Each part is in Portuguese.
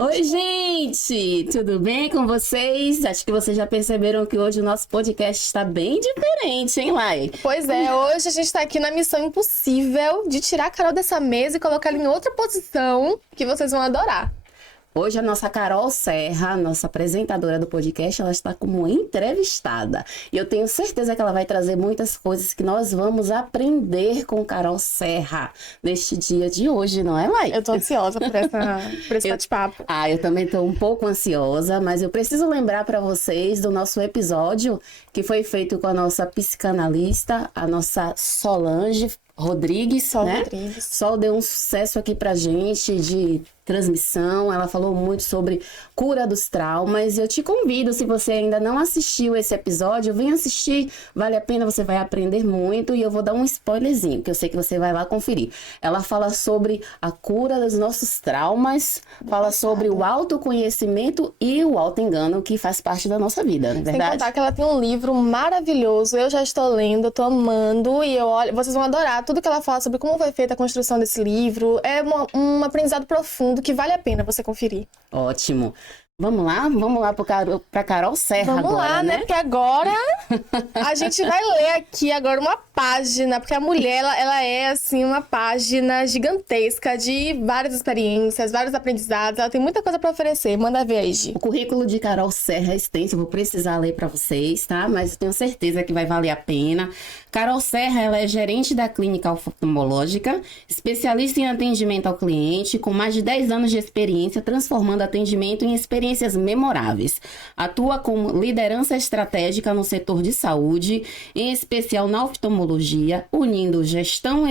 Oi, gente! Tudo bem com vocês? Acho que vocês já perceberam que hoje o nosso podcast está bem diferente, hein, Lai? Pois é, hoje a gente tá aqui na missão impossível de tirar a Carol dessa mesa e colocar ela em outra posição que vocês vão adorar. Hoje a nossa Carol Serra, nossa apresentadora do podcast, ela está como entrevistada. E eu tenho certeza que ela vai trazer muitas coisas que nós vamos aprender com Carol Serra neste dia de hoje, não é, Lai? Eu tô ansiosa por esse bate-papo. Eu também estou um pouco ansiosa, mas eu preciso lembrar para vocês do nosso episódio que foi feito com a nossa psicanalista, a nossa Solange Rodrigues, Sol né? Rodrigues. Sol deu um sucesso aqui pra gente de transmissão, ela falou muito sobre cura dos traumas. Eu te convido, se você ainda não assistiu esse episódio, vem assistir, vale a pena, você vai aprender muito e eu vou dar um spoilerzinho, que eu sei que você vai lá conferir. Ela fala sobre a cura dos nossos traumas, fala sobre o autoconhecimento e o autoengano, que faz parte da nossa vida, não é Sem verdade? contar que ela tem um livro maravilhoso, eu já estou lendo, tô amando, e vocês vão adorar tudo que ela fala sobre como foi feita a construção desse livro. É um aprendizado profundo que vale a pena você conferir. Ótimo. Vamos lá para Carol Serra Vamos agora, lá, né? Porque agora a gente vai ler aqui agora uma página, porque a mulher, ela é, assim, uma página gigantesca de várias experiências, vários aprendizados. Ela tem muita coisa para oferecer. Manda ver aí, Gi. O currículo de Carol Serra é extenso, eu vou precisar ler para vocês, tá? Mas eu tenho certeza que vai valer a pena. Carol Serra, ela é gerente da clínica oftalmológica, especialista em atendimento ao cliente, com mais de 10 anos de experiência transformando atendimento em experiências memoráveis. Atua como liderança estratégica no setor de saúde, em especial na oftalmologia, unindo gestão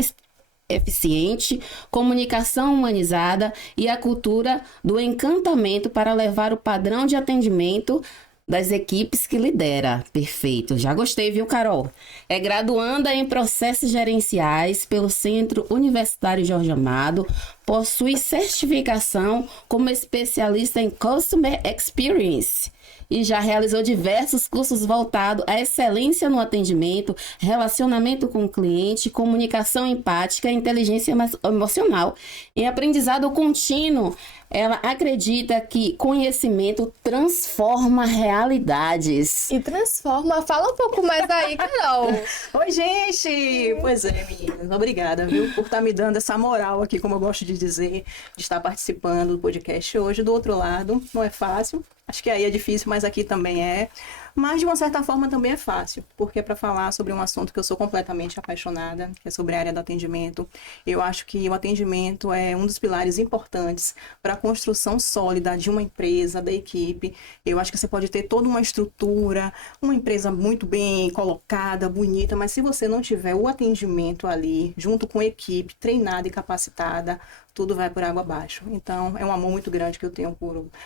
eficiente, comunicação humanizada e a cultura do encantamento para levar o padrão de atendimento das equipes que lidera. Perfeito. Já gostei, viu, Carol? É graduanda em processos gerenciais pelo Centro Universitário Jorge Amado, possui certificação como especialista em Customer Experience e já realizou diversos cursos voltados à excelência no atendimento, relacionamento com o cliente, comunicação empática e inteligência emocional. Em aprendizado contínuo, ela acredita que conhecimento transforma realidades. E transforma. Fala um pouco mais aí, Carol. Oi, gente! Pois é, meninas. Obrigada, viu, por estar me dando essa moral aqui, como eu gosto de dizer, de estar participando do podcast hoje. Do outro lado, não é fácil. Acho que aí é difícil, mas aqui também é. Mas, de uma certa forma, também é fácil, porque é para falar sobre um assunto que eu sou completamente apaixonada, que é sobre a área do atendimento. Eu acho que o atendimento é um dos pilares importantes para a construção sólida de uma empresa, da equipe. Eu acho que você pode ter toda uma estrutura, uma empresa muito bem colocada, bonita, mas se você não tiver o atendimento ali, junto com a equipe treinada e capacitada, tudo vai por água abaixo. Então, é um amor muito grande que eu tenho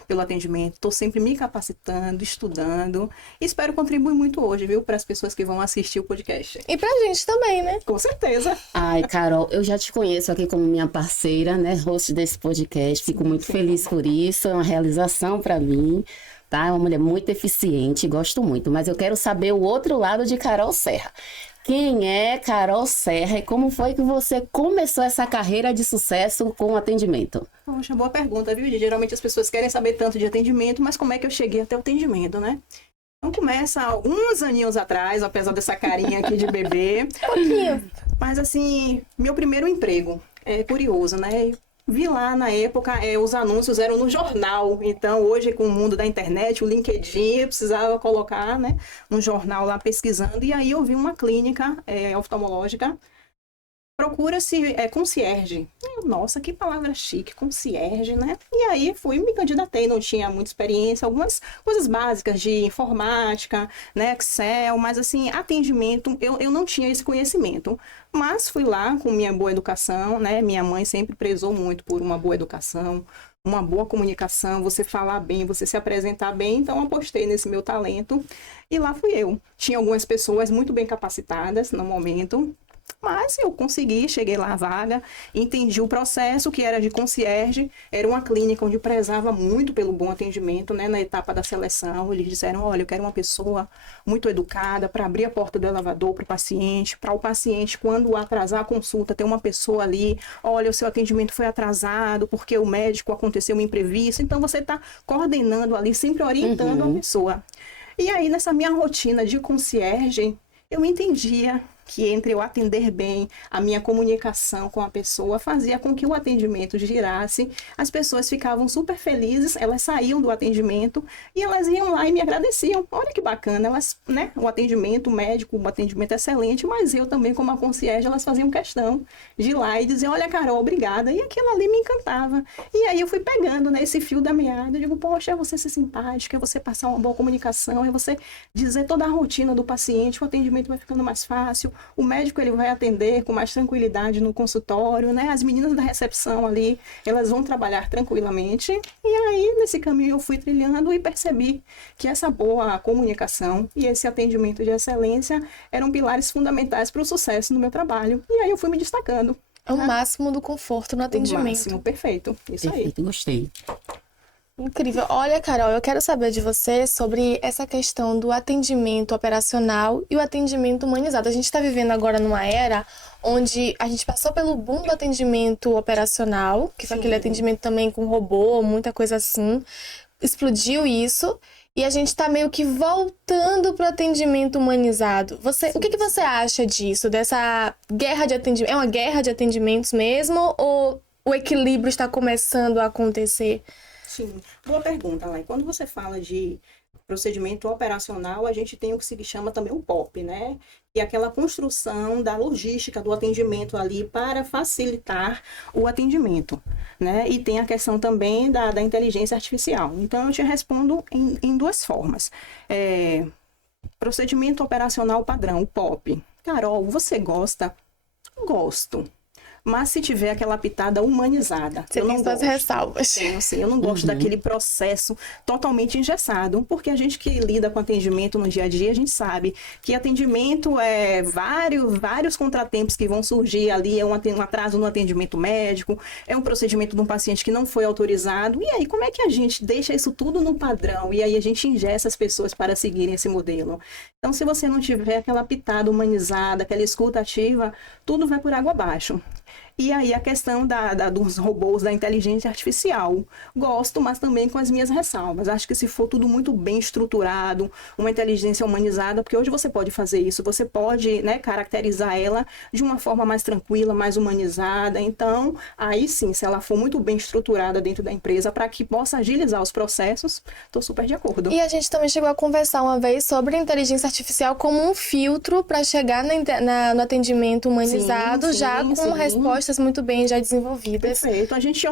pelo atendimento. Estou sempre me capacitando, estudando. E espero contribuir muito hoje, viu? Para as pessoas que vão assistir o podcast. E pra gente também, né? Com certeza. Ai, Carol, eu já te conheço aqui como minha parceira, né? Host desse podcast. Fico muito feliz por isso. É uma realização para mim. Tá? É uma mulher muito eficiente, gosto muito. Mas eu quero saber o outro lado de Carol Serra. Quem é Carol Serra e como foi que você começou essa carreira de sucesso com o atendimento? Poxa, boa pergunta, viu, Gigi? Geralmente as pessoas querem saber tanto de atendimento, mas como é que eu cheguei até o atendimento, né? Então começa alguns aninhos atrás, apesar dessa carinha aqui de bebê. Pouquinho. Mas assim, meu primeiro emprego, é curioso, né? Vi lá na época, os anúncios eram no jornal. Então, hoje, com o mundo da internet, o LinkedIn, eu precisava colocar, né, no jornal lá pesquisando. E aí eu vi uma clínica oftalmológica. Procura-se concierge. Nossa, que palavra chique, concierge, né? E aí fui, me candidatei, não tinha muita experiência, algumas coisas básicas de informática, né, Excel, mas assim, atendimento, eu não tinha esse conhecimento. Mas fui lá com minha boa educação, né? Minha mãe sempre prezou muito por uma boa educação, uma boa comunicação, você falar bem, você se apresentar bem, então apostei nesse meu talento e lá fui eu. Tinha algumas pessoas muito bem capacitadas no momento. Mas eu consegui, cheguei lá à vaga, entendi o processo, que era de concierge, era uma clínica onde prezava muito pelo bom atendimento, né? Na etapa da seleção, eles disseram, olha, eu quero uma pessoa muito educada para abrir a porta do elevador para o paciente, quando atrasar a consulta, ter uma pessoa ali, olha, o seu atendimento foi atrasado porque o médico aconteceu um imprevisto, então você está coordenando ali, sempre orientando a pessoa. E aí, nessa minha rotina de concierge, eu entendia que entre eu atender bem, a minha comunicação com a pessoa fazia com que o atendimento girasse, as pessoas ficavam super felizes, elas saíam do atendimento e elas iam lá e me agradeciam. Olha que bacana, elas, né, o atendimento médico, o atendimento excelente, mas eu também como a concierge, elas faziam questão de ir lá e dizer, olha Carol, obrigada, e aquilo ali me encantava. E aí eu fui pegando, né, esse fio da meada, eu digo, poxa, é você ser simpática, é você passar uma boa comunicação, é você dizer toda a rotina do paciente, o atendimento vai ficando mais fácil, o médico ele vai atender com mais tranquilidade no consultório, né? As meninas da recepção ali, elas vão trabalhar tranquilamente. E aí, nesse caminho, eu fui trilhando e percebi que essa boa comunicação e esse atendimento de excelência eram pilares fundamentais para o sucesso no meu trabalho. E aí eu fui me destacando. É o máximo do conforto no atendimento. O máximo, perfeito. Isso Perfeito, aí. gostei. Incrível. Olha, Carol, eu quero saber de você sobre essa questão do atendimento operacional e o atendimento humanizado. A gente está vivendo agora numa era onde a gente passou pelo boom do atendimento operacional, que foi aquele atendimento também com robô, muita coisa assim. Explodiu isso. E a gente está meio que voltando para o atendimento humanizado. O que você acha disso? Dessa guerra de atendimento? É uma guerra de atendimentos mesmo? Ou o equilíbrio está começando a acontecer? Sim, boa pergunta, Lai. Quando você fala de procedimento operacional, a gente tem o que se chama também o POP, né? E aquela construção da logística do atendimento ali para facilitar o atendimento, né? E tem a questão também da inteligência artificial. Então, eu te respondo em duas formas. Procedimento operacional padrão, o POP. Carol, você gosta? Gosto. Mas se tiver aquela pitada humanizada. Você tem suas ressalvas. Tenho, sim. Eu não gosto daquele processo totalmente engessado, porque a gente que lida com atendimento no dia a dia, a gente sabe que atendimento é vários contratempos que vão surgir ali, é um atraso no atendimento médico, é um procedimento de um paciente que não foi autorizado. E aí, como é que a gente deixa isso tudo no padrão? E aí a gente engessa as pessoas para seguirem esse modelo. Então, se você não tiver aquela pitada humanizada, aquela escuta ativa, tudo vai por água abaixo. E aí a questão dos robôs, da inteligência artificial. Gosto, mas também com as minhas ressalvas. Acho que se for tudo muito bem estruturado, uma inteligência humanizada, porque hoje você pode fazer isso, você pode, né, caracterizar ela de uma forma mais tranquila, mais humanizada. Então, aí sim, se ela for muito bem estruturada dentro da empresa para que possa agilizar os processos, estou super de acordo. E a gente também chegou a conversar uma vez sobre a inteligência artificial como um filtro para chegar no atendimento humanizado, com respostas muito bem já desenvolvidas. Perfeito. A gente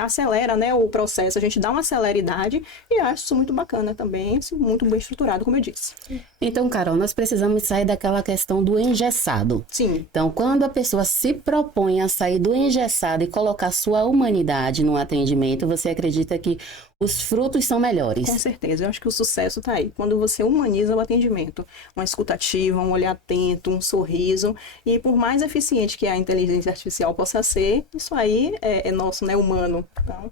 acelera, né, o processo, a gente dá uma celeridade e acho isso muito bacana também, muito bem estruturado, como eu disse. Então, Carol, nós precisamos sair daquela questão do engessado. Sim. Então, quando a pessoa se propõe a sair do engessado e colocar sua humanidade no atendimento, você acredita que os frutos são melhores? Com certeza. Eu acho que o sucesso está aí. Quando você humaniza o atendimento. Uma escutativa, um olhar atento, um sorriso. E por mais eficiente que a inteligência artificial possa ser, isso aí é nosso, né? Humano. Então...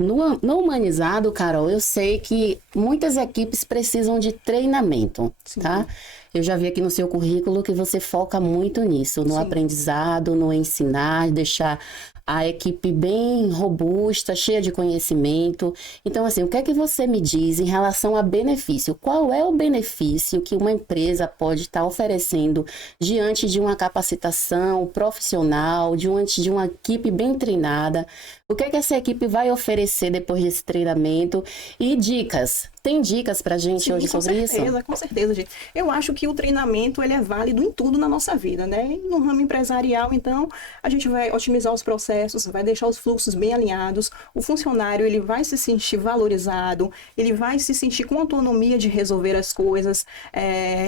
No humanizado, Carol, eu sei que muitas equipes precisam de treinamento, tá? Eu já vi aqui no seu currículo que você foca muito nisso, no aprendizado, no ensinar, deixar a equipe bem robusta, cheia de conhecimento. Então, assim, o que é que você me diz em relação a benefício? Qual é o benefício que uma empresa pode estar oferecendo diante de uma capacitação profissional, diante de uma equipe bem treinada? O que é que essa equipe vai oferecer depois desse treinamento? E dicas. Tem dicas pra gente hoje sobre isso? Com certeza, gente. Eu acho que o treinamento, ele é válido em tudo na nossa vida, né? E no ramo empresarial, então, a gente vai otimizar os processos, vai deixar os fluxos bem alinhados, o funcionário, ele vai se sentir valorizado, ele vai se sentir com autonomia de resolver as coisas.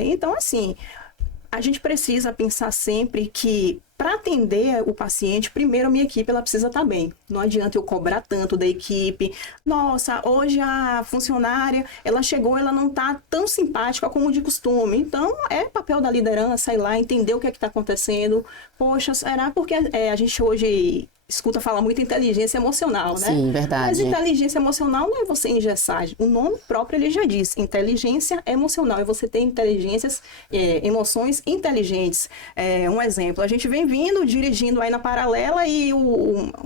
Então, assim... A gente precisa pensar sempre que para atender o paciente, primeiro a minha equipe ela precisa estar bem. Não adianta eu cobrar tanto da equipe. Nossa, hoje a funcionária, ela chegou, ela não está tão simpática como de costume. Então, é papel da liderança ir lá, entender o que é que está acontecendo. Poxa, será porque a gente hoje escuta falar muito inteligência emocional, né? Sim, verdade. Mas inteligência emocional não é você engessar. O nome próprio ele já diz, inteligência emocional. É você ter inteligências, emoções inteligentes. Um exemplo, a gente vem vindo, dirigindo aí na paralela e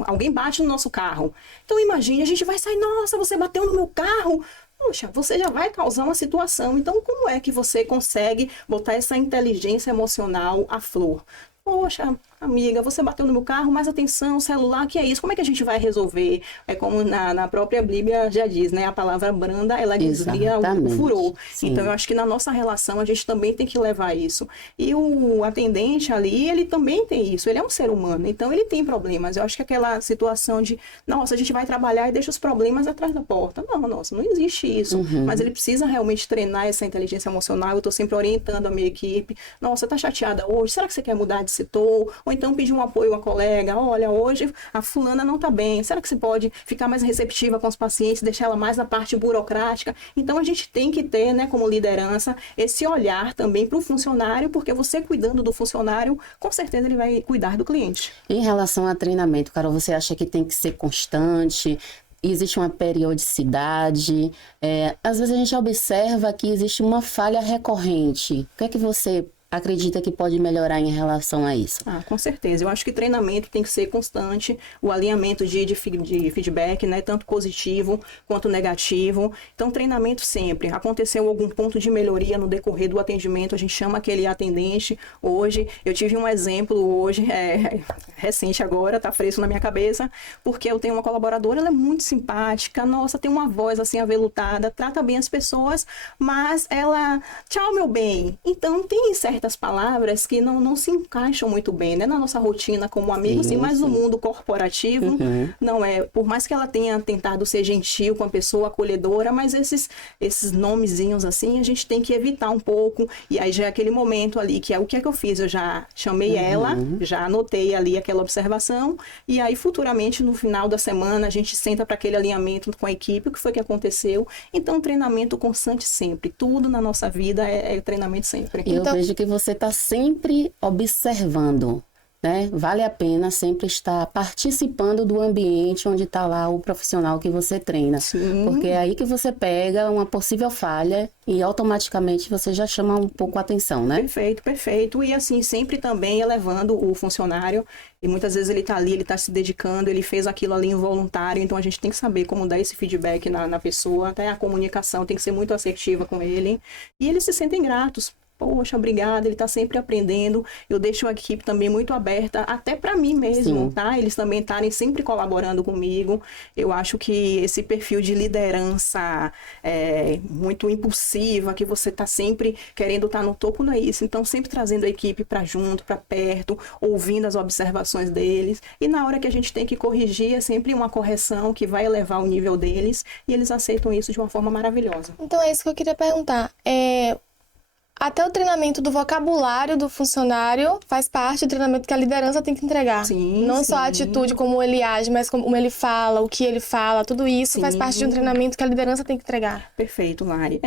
alguém bate no nosso carro. Então imagine, a gente vai sair, nossa, você bateu no meu carro. Poxa, você já vai causar uma situação. Então como é que você consegue botar essa inteligência emocional à flor? Poxa, amiga, você bateu no meu carro, mais atenção, celular, que é isso? Como é que a gente vai resolver? É como na própria Bíblia já diz, né? A palavra branda, ela desvia o furor. Sim. Então, eu acho que na nossa relação, a gente também tem que levar isso. E o atendente ali, ele também tem isso. Ele é um ser humano, então ele tem problemas. Eu acho que aquela situação de, nossa, a gente vai trabalhar e deixa os problemas atrás da porta. Não, nossa, não existe isso. Mas ele precisa realmente treinar essa inteligência emocional. Eu estou sempre orientando a minha equipe. Nossa, tá chateada hoje? Será que você quer mudar de setor? Ou então pedir um apoio a colega, olha, hoje a fulana não está bem, será que você pode ficar mais receptiva com os pacientes, deixar ela mais na parte burocrática? Então a gente tem que ter, né, como liderança, esse olhar também para o funcionário, porque você cuidando do funcionário, com certeza ele vai cuidar do cliente. Em relação a treinamento, Carol, você acha que tem que ser constante? Existe uma periodicidade? Às vezes a gente observa que existe uma falha recorrente. O que é que você acredita que pode melhorar em relação a isso? Com certeza. Eu acho que treinamento tem que ser constante, o alinhamento de feedback, né, tanto positivo quanto negativo. Então, treinamento sempre. Aconteceu algum ponto de melhoria no decorrer do atendimento, a gente chama aquele atendente. Hoje, eu tive um exemplo hoje, recente agora, tá fresco na minha cabeça, porque eu tenho uma colaboradora, ela é muito simpática, nossa, tem uma voz assim aveludada, trata bem as pessoas, mas ela, tchau, meu bem. Então, tem certas palavras que não se encaixam muito bem, né, na nossa rotina como amigos, sim, mas no mundo corporativo, não é, por mais que ela tenha tentado ser gentil com a pessoa, acolhedora, mas esses nomezinhos assim, a gente tem que evitar um pouco, e aí já é aquele momento ali, que é o que é que eu fiz, eu já chamei ela, já anotei ali aquela observação, e aí futuramente, no final da semana, a gente senta para aquele alinhamento com a equipe, o que foi que aconteceu. Então, treinamento constante sempre, tudo na nossa vida é treinamento sempre. Eu vejo que você está sempre observando, né? Vale a pena sempre estar participando do ambiente onde está lá o profissional que você treina. Sim. Porque é aí que você pega uma possível falha e automaticamente você já chama um pouco a atenção, né? Perfeito, perfeito. E assim, sempre também elevando o funcionário. E muitas vezes ele está ali, ele está se dedicando, ele fez aquilo ali involuntário. Então a gente tem que saber como dar esse feedback na pessoa. Até a comunicação tem que ser muito assertiva com ele. E eles se sentem gratos. Poxa, obrigada, ele está sempre aprendendo. Eu deixo a equipe também muito aberta, até para mim mesmo, tá? Eles também estarem sempre colaborando comigo. Eu acho que esse perfil de liderança muito impulsiva, que você está sempre querendo estar no topo, não é isso. Então, sempre trazendo a equipe para junto, para perto, ouvindo as observações deles. E na hora que a gente tem que corrigir, é sempre uma correção que vai elevar o nível deles. E eles aceitam isso de uma forma maravilhosa. Então, é isso que eu queria perguntar. Até o treinamento do vocabulário do funcionário faz parte do treinamento que a liderança tem que entregar. Sim, não sim. só a atitude, como ele age, mas como ele fala, o que ele fala, tudo isso faz parte de um treinamento que a liderança tem que entregar. Perfeito, Lari.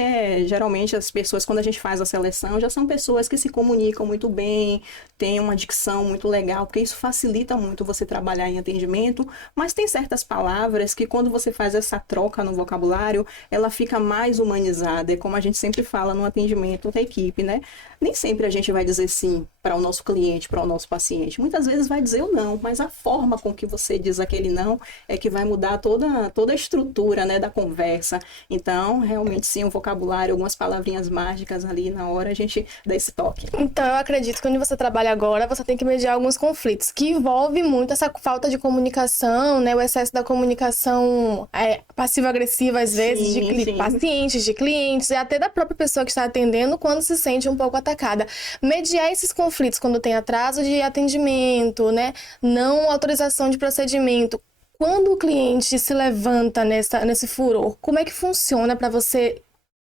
Geralmente as pessoas, quando a gente faz a seleção, já são pessoas que se comunicam muito bem, têm uma dicção muito legal, porque isso facilita muito você trabalhar em atendimento, mas tem certas palavras que quando você faz essa troca no vocabulário, ela fica mais humanizada, é como a gente sempre fala no atendimento da equipe, né? Nem sempre a gente vai dizer sim para o nosso cliente, para o nosso paciente. Muitas vezes vai dizer o não, mas a forma com que você diz aquele não é que vai mudar toda a estrutura, né, da conversa. Então, realmente sim, o vocabulário, algumas palavrinhas mágicas ali na hora a gente dá esse toque. Então, eu acredito que quando você trabalha agora, você tem que mediar alguns conflitos, que envolve muito essa falta de comunicação, né, o excesso da comunicação passivo-agressiva, às vezes, de pacientes, de clientes, e até da própria pessoa que está atendendo, quando se sente um pouco atacada. Mediar esses conflitos quando tem atraso de atendimento, né? Não autorização de procedimento. Quando o cliente se levanta nesse furor, como é que funciona para você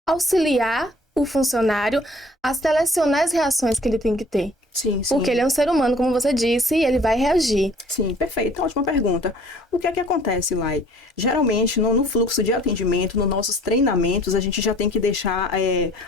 auxiliar o funcionário a selecionar as reações que ele tem que ter. Sim, sim. Porque ele é um ser humano, como você disse, e ele vai reagir. Sim, perfeito. Ótima pergunta. O que é que acontece, Lai? Geralmente, no fluxo de atendimento, nos nossos treinamentos, a gente já tem que deixar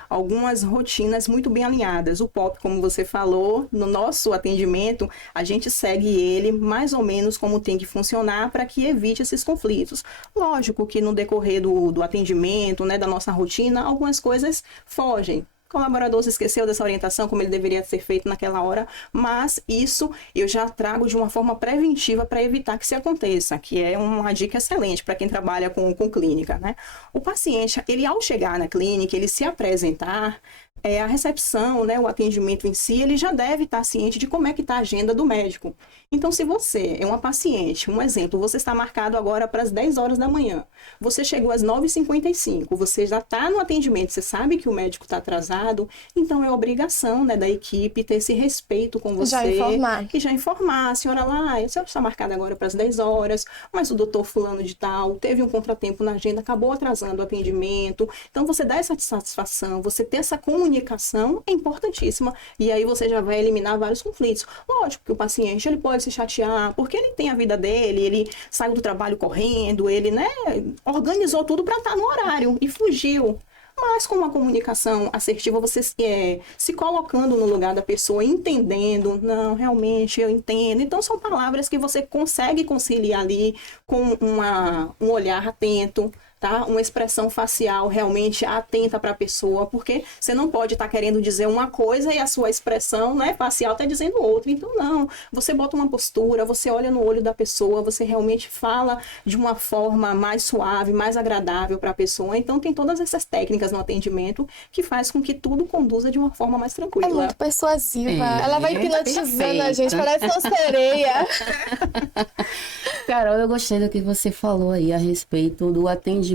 algumas rotinas muito bem alinhadas. O POP, como você falou, no nosso atendimento, a gente segue ele mais ou menos como tem que funcionar para que evite esses conflitos. Lógico que no decorrer do atendimento, né, da nossa rotina, algumas coisas fogem. O colaborador se esqueceu dessa orientação como ele deveria ser feito naquela hora, mas isso eu já trago de uma forma preventiva para evitar que isso aconteça, que é uma dica excelente para quem trabalha com clínica, né? O paciente, ele ao chegar na clínica, ele se apresentar, a recepção, né, o atendimento em si, ele já deve estar ciente de como é que está a agenda do médico. Então, se você é uma paciente, um exemplo, você está marcado agora para as 10 horas da manhã, você chegou às 9h55, você já está no atendimento, você sabe que o médico está atrasado, então é obrigação, né, da equipe ter esse respeito com você. Já informar. E já informar, a senhora lá, a senhora está marcada agora para as 10 horas, mas o doutor fulano de tal teve um contratempo na agenda, acabou atrasando o atendimento. Então, você dá essa satisfação, você ter essa comunicação é importantíssima, e aí você já vai eliminar vários conflitos. Lógico que o paciente, ele pode se chatear, porque ele tem a vida dele, ele saiu do trabalho correndo, ele, né, organizou tudo para estar no horário e fugiu. Mas com uma comunicação assertiva, você se colocando no lugar da pessoa, entendendo, não, realmente eu entendo. Então, são palavras que você consegue conciliar ali com um olhar atento, tá? Uma expressão facial realmente atenta para a pessoa, porque você não pode estar querendo dizer uma coisa e a sua expressão, né, facial está dizendo outra. Então, não. Você bota uma postura, você olha no olho da pessoa, você realmente fala de uma forma mais suave, mais agradável para a pessoa. Então, tem todas essas técnicas no atendimento que faz com que tudo conduza de uma forma mais tranquila. É muito persuasiva. Ela vai hipnotizando a gente, parece uma sereia. Carol, eu gostei do que você falou aí a respeito do atendimento,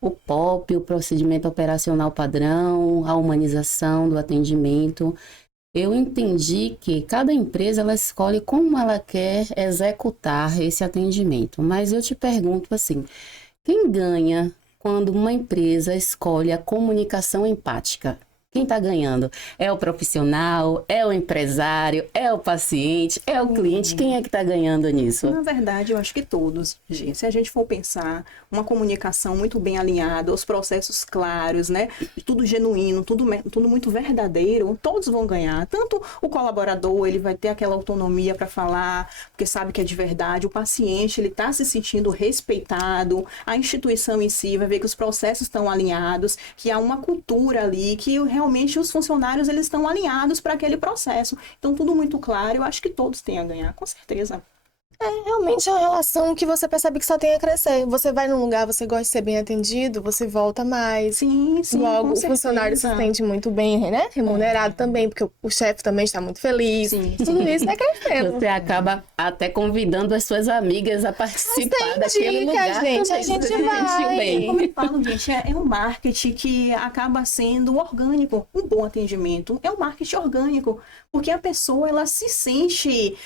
o POP, o procedimento operacional padrão, a humanização do atendimento. Eu entendi que cada empresa ela escolhe como ela quer executar esse atendimento. Mas eu te pergunto assim, quem ganha quando uma empresa escolhe a comunicação empática? Quem está ganhando? É o profissional? É o empresário? É o paciente? É o cliente? Quem é que está ganhando nisso? Na verdade, eu acho que todos, gente. Se a gente for pensar, uma comunicação muito bem alinhada, os processos claros, né? Tudo genuíno, tudo muito verdadeiro, todos vão ganhar. Tanto o colaborador, ele vai ter aquela autonomia para falar, porque sabe que é de verdade. O paciente, ele está se sentindo respeitado. A instituição em si vai ver que os processos estão alinhados, que há uma cultura ali, que realmente os funcionários eles estão alinhados para aquele processo. Então, tudo muito claro, eu acho que todos têm a ganhar, com certeza. Realmente é uma relação que você percebe que só tem a crescer. Você vai num lugar, você gosta de ser bem atendido, você volta mais. Sim, Logo, o funcionário se sente muito bem, né? Remunerado também, porque o chefe também está muito feliz. Sim. Tudo isso vai crescendo. Você acaba até convidando as suas amigas a participar daquele lugar gente. também. A gente Você sentiu vai. bem. Como eu falo, gente, é um marketing que acaba sendo orgânico. Um bom atendimento é um marketing orgânico. Porque a pessoa, ela se sente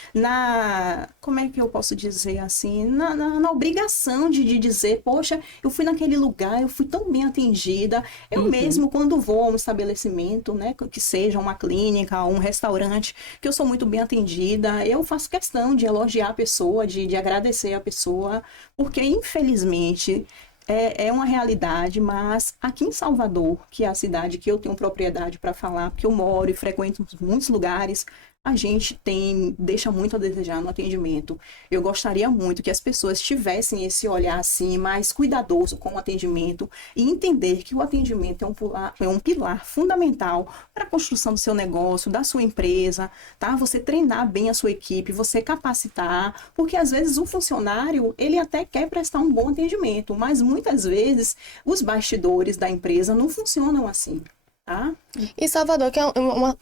como é que eu posso dizer assim? Na obrigação de dizer, poxa, eu fui naquele lugar, eu fui tão bem atendida. Eu mesmo, quando vou a um estabelecimento, né, que seja uma clínica, um restaurante, que eu sou muito bem atendida, eu faço questão de elogiar a pessoa, de agradecer a pessoa, porque, infelizmente, é uma realidade, mas aqui em Salvador, que é a cidade que eu tenho propriedade para falar, porque eu moro e frequento muitos lugares, a gente deixa muito a desejar no atendimento. Eu gostaria muito que as pessoas tivessem esse olhar assim, mais cuidadoso com o atendimento e entender que o atendimento é um pilar fundamental para a construção do seu negócio, da sua empresa, tá? Você treinar bem a sua equipe, você capacitar, porque às vezes o funcionário, ele até quer prestar um bom atendimento, mas muitas vezes os bastidores da empresa não funcionam assim. tá? E Salvador, que é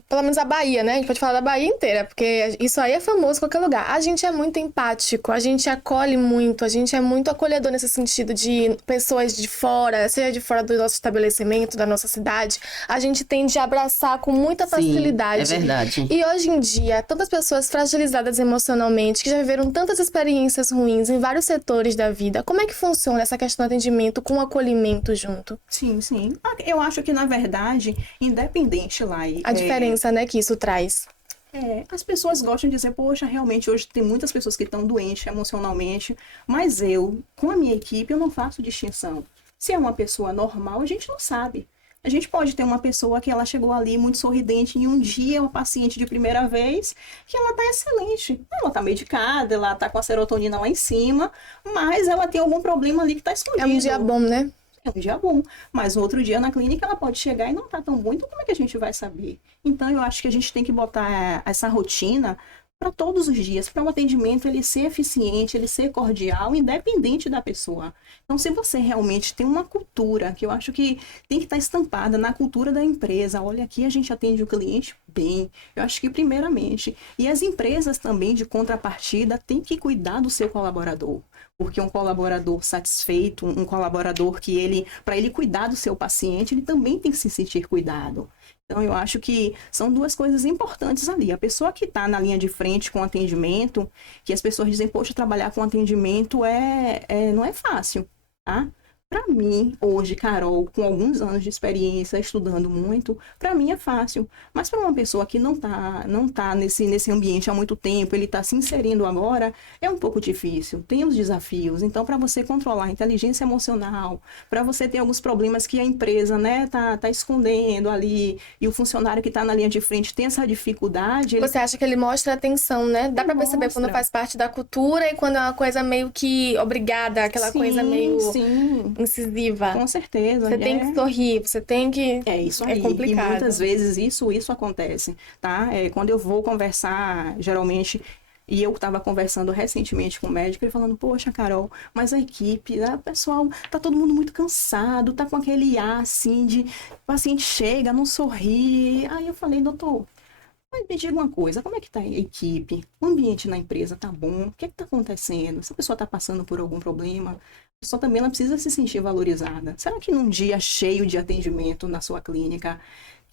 pelo menos a Bahia, né? A gente pode falar da Bahia inteira, porque isso aí é famoso em qualquer lugar. A gente é muito empático, a gente acolhe muito, a gente é muito acolhedor nesse sentido de pessoas de fora, seja de fora do nosso estabelecimento, da nossa cidade, a gente tende a abraçar com muita facilidade. Sim, é verdade. E hoje em dia, tantas pessoas fragilizadas emocionalmente, que já viveram tantas experiências ruins em vários setores da vida, como é que funciona essa questão do atendimento com o acolhimento junto? Sim, sim. Eu acho que, na verdade, independente lá. A diferença, né, que isso traz. As pessoas gostam de dizer, poxa, realmente hoje tem muitas pessoas que estão doentes emocionalmente, mas eu, com a minha equipe, eu não faço distinção. Se é uma pessoa normal, a gente não sabe. A gente pode ter uma pessoa que ela chegou ali muito sorridente e um dia uma paciente de primeira vez que ela está excelente. Ela está medicada, ela está com a serotonina lá em cima, mas ela tem algum problema ali que está escondido. É um dia bom, né? É um dia bom, mas outro dia na clínica ela pode chegar e não tá tão bom, então como é que a gente vai saber? Então eu acho que a gente tem que botar essa rotina para todos os dias, para o atendimento ele ser eficiente, ele ser cordial, independente da pessoa. Então se você realmente tem uma cultura, que eu acho que tem que estar estampada na cultura da empresa, olha, aqui a gente atende o cliente bem, eu acho que primeiramente, e as empresas também de contrapartida têm que cuidar do seu colaborador. Porque um colaborador satisfeito, um colaborador que para ele cuidar do seu paciente, ele também tem que se sentir cuidado. Então, eu acho que são duas coisas importantes ali. A pessoa que está na linha de frente com atendimento, que as pessoas dizem, poxa, trabalhar com atendimento não é fácil, tá? Para mim, hoje, Carol, com alguns anos de experiência, estudando muito, para mim é fácil. Mas para uma pessoa que não tá nesse ambiente há muito tempo, ele está se inserindo agora, é um pouco difícil. Tem os desafios. Então, para você controlar a inteligência emocional, para você ter alguns problemas que a empresa, né, tá escondendo ali, e o funcionário que está na linha de frente tem essa dificuldade... Você acha que ele mostra atenção, né? Dá para perceber quando faz parte da cultura e quando é uma coisa meio que obrigada, aquela coisa meio... Sim. incisiva. Com certeza. Você tem que sorrir, você tem que... É isso aí. É complicado. E muitas vezes isso acontece, tá? Quando eu vou conversar, geralmente... E eu estava conversando recentemente com o médico, ele falando, poxa, Carol, mas a equipe, o pessoal, tá todo mundo muito cansado, tá com aquele ar, assim, de... O paciente chega, não sorri. Aí eu falei, doutor... Mas me diga uma coisa, como é que está a equipe? O ambiente na empresa está bom? O que está acontecendo? Se a pessoa está passando por algum problema, a pessoa também ela precisa se sentir valorizada. Será que num dia cheio de atendimento na sua clínica,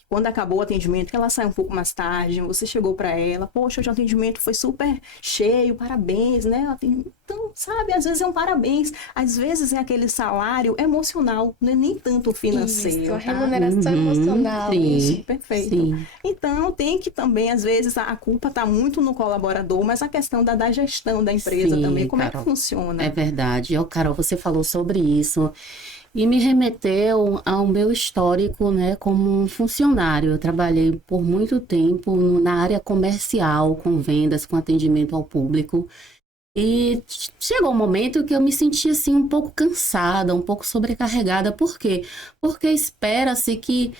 quando acabou o atendimento, que ela sai um pouco mais tarde, você chegou para ela, poxa, hoje o atendimento foi super cheio, parabéns, né? Então, sabe, às vezes é um parabéns, às vezes é aquele salário emocional, não é nem tanto financeiro. Isso, a tá? remuneração emocional. Sim, Isso, perfeito. Sim. Então, tem que também, às vezes, a culpa está muito no colaborador, mas a questão da gestão da empresa Sim, também, como Carol, é que funciona? É verdade. Carol, você falou sobre isso e me remeteu ao meu histórico, né, como um funcionário. Eu trabalhei por muito tempo na área comercial, com vendas, com atendimento ao público. E chegou um momento que eu me senti assim um pouco cansada, um pouco sobrecarregada. Por quê? Porque espera-se que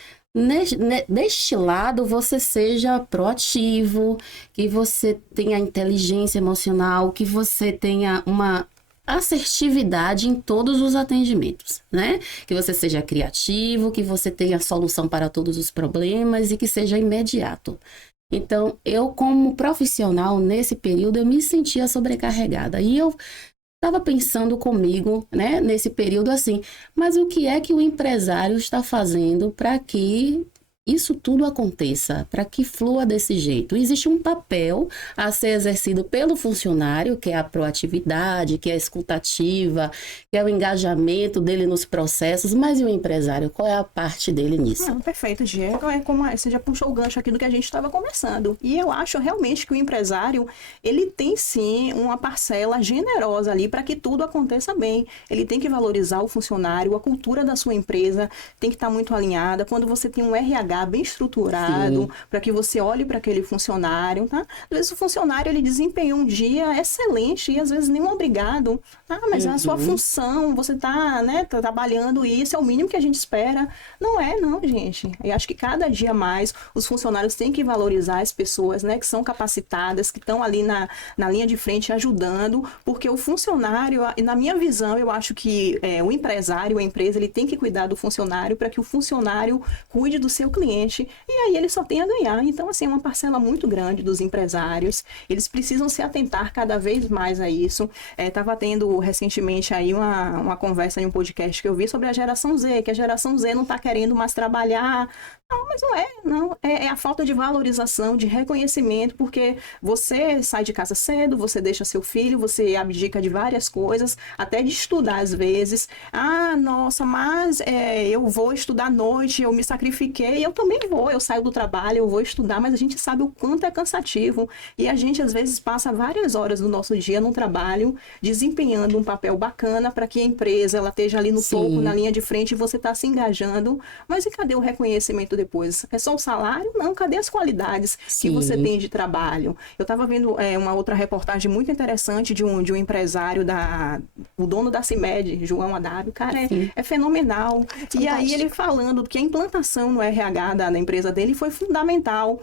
deste lado você seja proativo, que você tenha inteligência emocional, que você tenha uma assertividade em todos os atendimentos, né? Que você seja criativo, que você tenha solução para todos os problemas e que seja imediato. Então, eu como profissional, nesse período, eu me sentia sobrecarregada. E eu estava pensando comigo, né, nesse período assim, mas o que é que o empresário está fazendo para que isso tudo aconteça, para que flua desse jeito? Existe um papel a ser exercido pelo funcionário, que é a proatividade, que é a escutativa, que é o engajamento dele nos processos, mas e o empresário? Qual é a parte dele nisso? Não, perfeito, Diego. Você já puxou o gancho aqui do que a gente estava conversando. E eu acho realmente que o empresário, ele tem sim uma parcela generosa ali para que tudo aconteça bem. Ele tem que valorizar o funcionário, a cultura da sua empresa tem que estar muito alinhada. Quando você tem um RH bem estruturado, para que você olhe para aquele funcionário, tá? Às vezes o funcionário, ele desempenhou um dia excelente e às vezes nem um obrigado. Mas é a sua função, você tá, né, tá trabalhando isso, é o mínimo que a gente espera. Não, gente. Eu acho que cada dia mais os funcionários têm que valorizar as pessoas, né, que são capacitadas, que estão ali na linha de frente ajudando, porque o funcionário, na minha visão, eu acho que o empresário, a empresa, ele tem que cuidar do funcionário para que o funcionário cuide do seu cliente. cliente. E aí ele só tem a ganhar. Então, assim, é uma parcela muito grande dos empresários. Eles precisam se atentar cada vez mais a isso. Estava tendo recentemente aí uma conversa em um podcast que eu vi sobre a geração Z, que a geração Z não está querendo mais trabalhar. Não, mas não é, não. É a falta de valorização, de reconhecimento, porque você sai de casa cedo, você deixa seu filho, você abdica de várias coisas, até de estudar às vezes. Ah, nossa, mas eu vou estudar à noite, eu me sacrifiquei, eu também vou, eu saio do trabalho, eu vou estudar, mas a gente sabe o quanto é cansativo. E a gente, às vezes, passa várias horas do nosso dia no trabalho, desempenhando um papel bacana para que a empresa ela esteja ali no topo, na linha de frente, e você está se engajando. Mas e cadê o reconhecimento depois? É só o salário? Não, cadê as qualidades que você tem de trabalho? Eu estava vendo uma outra reportagem muito interessante de um empresário, o dono da CIMED, João Adário, cara, é fenomenal. E aí ele falando que a implantação no RH da empresa dele foi fundamental.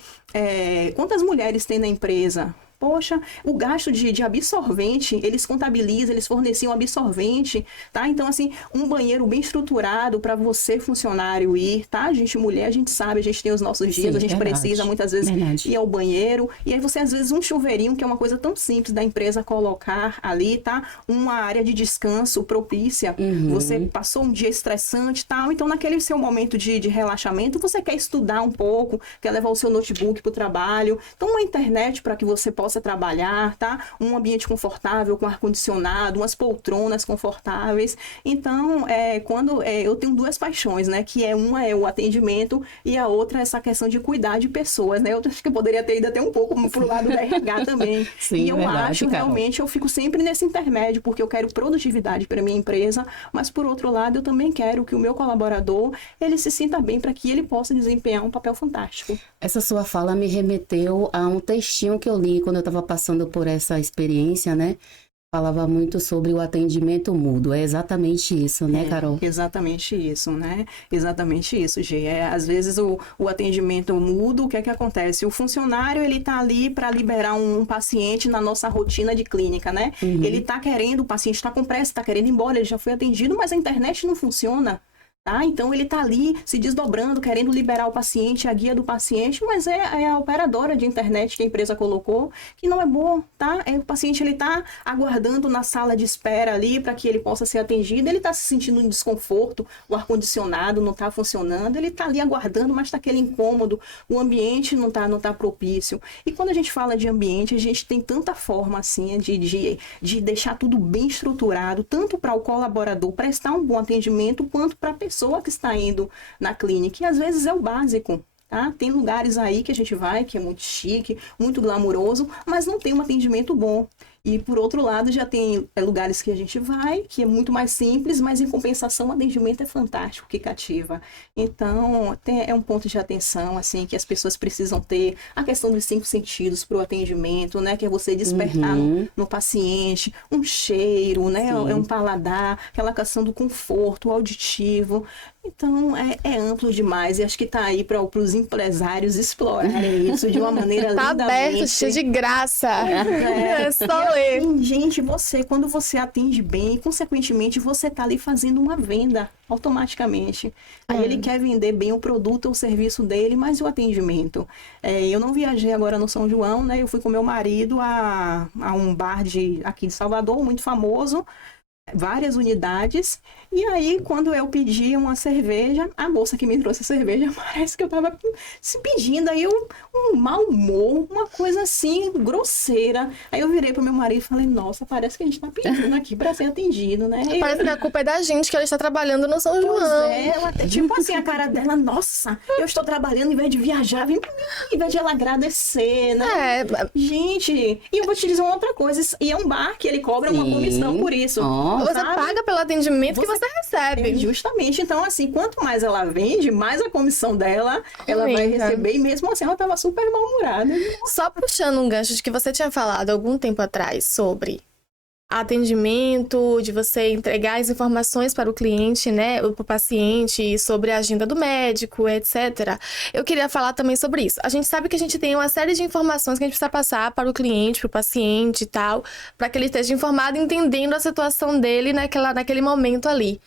Quantas mulheres tem na empresa? Poxa, o gasto de absorvente, eles contabilizam, eles forneciam absorvente, tá? Então, assim, um banheiro bem estruturado para você, funcionário, ir, tá? A gente, mulher, a gente sabe, a gente tem os nossos dias, a gente precisa muitas vezes ir ao banheiro. E aí você, às vezes, um chuveirinho, que é uma coisa tão simples da empresa colocar ali, tá? Uma área de descanso propícia. Você passou um dia estressante e tal, então naquele seu momento de relaxamento, você quer estudar um pouco, quer levar o seu notebook para o trabalho. Então, uma internet para que você possa trabalhar, tá? Um ambiente confortável, com ar-condicionado, umas poltronas confortáveis. Então, quando eu tenho duas paixões, né? Que uma é o atendimento e a outra é essa questão de cuidar de pessoas, né? Eu acho que eu poderia ter ido até um pouco pro lado da RH também. E eu acho, realmente, eu fico sempre nesse intermédio, porque eu quero produtividade para minha empresa, mas, por outro lado, eu também quero que o meu colaborador, ele se sinta bem para que ele possa desempenhar um papel fantástico. Essa sua fala me remeteu a um textinho que eu li quando eu estava passando por essa experiência, né? Falava muito sobre o atendimento mútuo. É exatamente isso, né, Carol? Exatamente isso, né? Exatamente isso, Gê. Às vezes o atendimento mútuo, o que é que acontece? O funcionário, ele tá ali para liberar um paciente na nossa rotina de clínica, né? Ele tá querendo, o paciente está com pressa, está querendo ir embora, ele já foi atendido, mas a internet não funciona. Tá? Então, ele está ali se desdobrando, querendo liberar o paciente, a guia do paciente, mas é a operadora de internet que a empresa colocou, que não é boa, tá? O paciente, ele está aguardando na sala de espera ali para que ele possa ser atendido, ele está se sentindo um desconforto, o ar-condicionado não está funcionando, ele está ali aguardando, mas está aquele incômodo, o ambiente não tá propício. E quando a gente fala de ambiente, a gente tem tanta forma, assim, de deixar tudo bem estruturado, tanto para o colaborador prestar um bom atendimento, quanto para a pessoa que está indo na clínica, e às vezes é o básico, tá? Tem lugares aí que a gente vai, que é muito chique, muito glamuroso, mas não tem um atendimento bom. E, por outro lado, já tem lugares que a gente vai, que é muito mais simples, mas, em compensação, o atendimento é fantástico, que cativa. Então, é um ponto de atenção, assim, que as pessoas precisam ter. A questão dos 5 sentidos para o atendimento, né? Que é você despertar no paciente um cheiro, né? É um paladar, aquela questão do conforto auditivo. Então, é amplo demais. E acho que está aí para os empresários explorarem isso de uma maneira tá lindamente. Aberto, cheio de graça. É só ler. Gente, quando você atende bem, consequentemente, você tá ali fazendo uma venda automaticamente. Aí ele quer vender bem o produto ou o serviço dele, mas e o atendimento? Eu não viajei agora no São João, né? Eu fui com meu marido a um bar aqui de Salvador, muito famoso, várias unidades. E aí, quando eu pedi uma cerveja, a moça que me trouxe a cerveja, parece que eu tava se pedindo, aí um mau humor, uma coisa assim, grosseira. Aí eu virei pro meu marido e falei, nossa, parece que a gente tá pedindo aqui pra ser atendido, né? Parece que a culpa é da gente, que ela está trabalhando no São João. Ela, tipo assim, a cara dela, nossa, eu estou trabalhando, em vez de viajar, vem pra mim, em vez de ela agradecer, né? Gente, e eu vou te dizer uma outra coisa, e é um bar que ele cobra uma comissão por isso. Você paga pelo atendimento que você recebe. Justamente. Então, assim, quanto mais ela vende, mais a comissão dela, ela vai receber. E mesmo assim, ela tava super mal-humorada. Só puxando um gancho de que você tinha falado algum tempo atrás sobre atendimento, de você entregar as informações para o cliente, né, para o paciente, sobre a agenda do médico, etc. Eu queria falar também sobre isso. A gente sabe que a gente tem uma série de informações que a gente precisa passar para o cliente, para o paciente e tal, para que ele esteja informado, entendendo a situação dele naquele momento ali.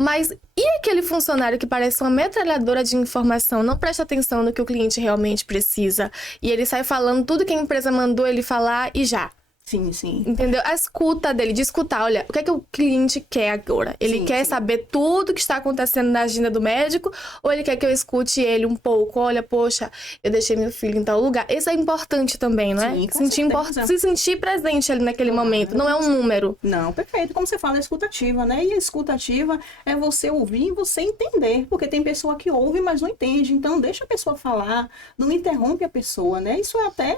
Mas e aquele funcionário que parece uma metralhadora de informação, não presta atenção no que o cliente realmente precisa, e ele sai falando tudo que a empresa mandou ele falar e já? Sim, sim. Entendeu? A escuta dele, de escutar, olha, o que é que o cliente quer agora? Ele Sim, quer sim. saber tudo que está acontecendo na agenda do médico, ou ele quer que eu escute ele um pouco? Olha, poxa, eu deixei meu filho em tal lugar. Isso é importante também, não é? Sim, com certeza. Se sentir presente ali naquele momento, não é um número. Não, perfeito. Como você fala, é escutativa, né? E a escutativa é você ouvir e você entender. Porque tem pessoa que ouve, mas não entende. Então, deixa a pessoa falar, não interrompe a pessoa, né? Isso é até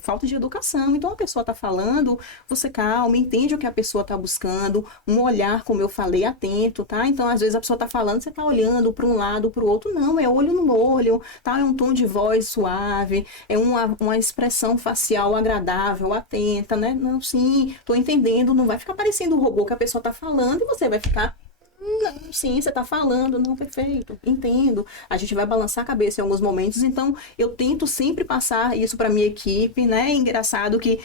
falta de educação. Então, a pessoa está falando, você calma, entende o que a pessoa está buscando, um olhar, como eu falei, atento, tá? Então, às vezes a pessoa está falando, você está olhando para um lado, para o outro. Não, é olho no olho, tá? É um tom de voz suave, é uma expressão facial agradável, atenta, né? Não, sim, tô entendendo, não vai ficar parecendo o robô que a pessoa tá falando e você vai ficar. Não, sim, você tá falando, não, perfeito, entendo. A gente vai balançar a cabeça em alguns momentos, então eu tento sempre passar isso para minha equipe, né? É engraçado que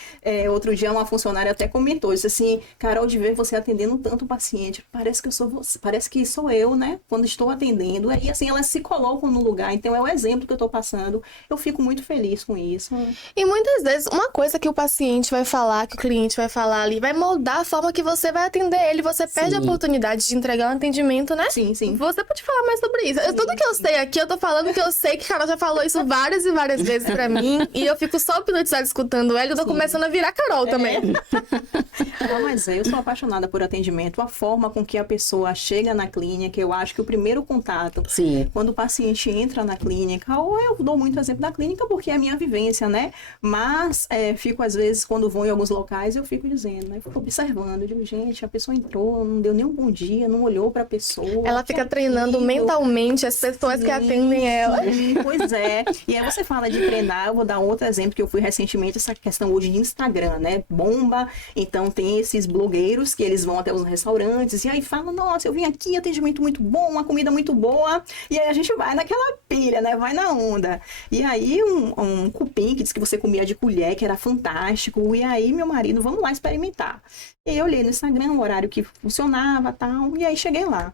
outro dia uma funcionária até comentou, disse assim, Carol, de ver você atendendo tanto o paciente, parece que eu sou você, parece que sou eu, né? Quando estou atendendo, e assim elas se colocam no lugar, então é o exemplo que eu tô passando, eu fico muito feliz com isso. E muitas vezes, uma coisa que o paciente vai falar, que o cliente vai falar ali, vai moldar a forma que você vai atender ele. Você perde a Sim. oportunidade de entregar um atendimento, né? Sim, sim. Você pode falar mais sobre isso. Tudo que eu sei aqui, eu tô falando que eu sei que a Carol já falou isso várias e várias vezes pra mim. E eu fico só hipnotizada escutando ela e eu tô começando a virar Carol também. Não, mas eu sou apaixonada por atendimento. A forma com que a pessoa chega na clínica, eu acho que o primeiro contato, Sim. quando o paciente entra na clínica, ou eu dou muito exemplo da clínica porque é a minha vivência, né? Mas fico, às vezes, quando vou em alguns locais, eu fico dizendo, né? Fico observando, eu digo, gente, a pessoa entrou, não deu nem um bom dia, não olhou pra pessoa. Ela fica treinando mentalmente as pessoas que atendem ela. Sim, pois é. E aí você fala de treinar, eu vou dar outro exemplo que eu fui recentemente, essa questão hoje de Instagram, né? Bomba, então tem esses blogueiros que eles vão até os restaurantes e aí falam, nossa, eu vim aqui, atendimento muito bom, uma comida muito boa, e aí a gente vai naquela pilha, né? Vai na onda. E aí um cupim que disse que você comia de colher, que era fantástico, e aí meu marido, vamos lá experimentar. E eu olhei no Instagram o horário que funcionava, tal, e aí cheguei lá.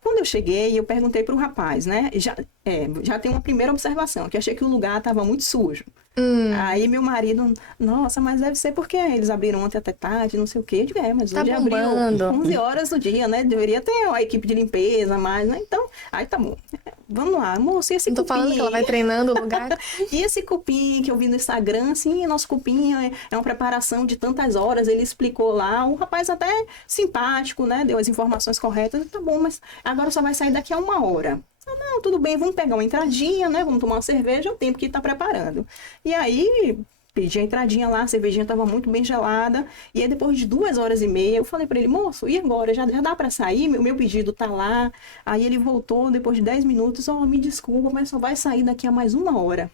Quando eu cheguei, eu perguntei pro rapaz, né? Já tem uma primeira observação, que achei que o lugar estava muito sujo. Aí meu marido, nossa, mas deve ser porque eles abriram ontem até tarde, não sei o quê. Eu digo, mas Tá hoje abriu bombando. 11 horas do dia, né? Deveria ter uma equipe de limpeza mais, né? Então, aí tá bom. Vamos lá, moço, e esse Não tô cupim? falando que ela vai treinando o lugar. E esse cupim que eu vi no Instagram, sim, nosso cupim é uma preparação de tantas horas, ele explicou lá, um rapaz até simpático, né, deu as informações corretas, tá bom, mas agora só vai sair daqui a 1 hora. Não, tudo bem, vamos pegar uma entradinha, né, vamos tomar uma cerveja, é o tempo que tá preparando. E aí, pedi a entradinha lá, a cervejinha tava muito bem gelada, e aí depois de 2 horas e meia, eu falei pra ele, moço, e agora, já dá pra sair? Meu pedido tá lá. Aí ele voltou, depois de 10 minutos, me desculpa, mas só vai sair daqui a mais 1 hora.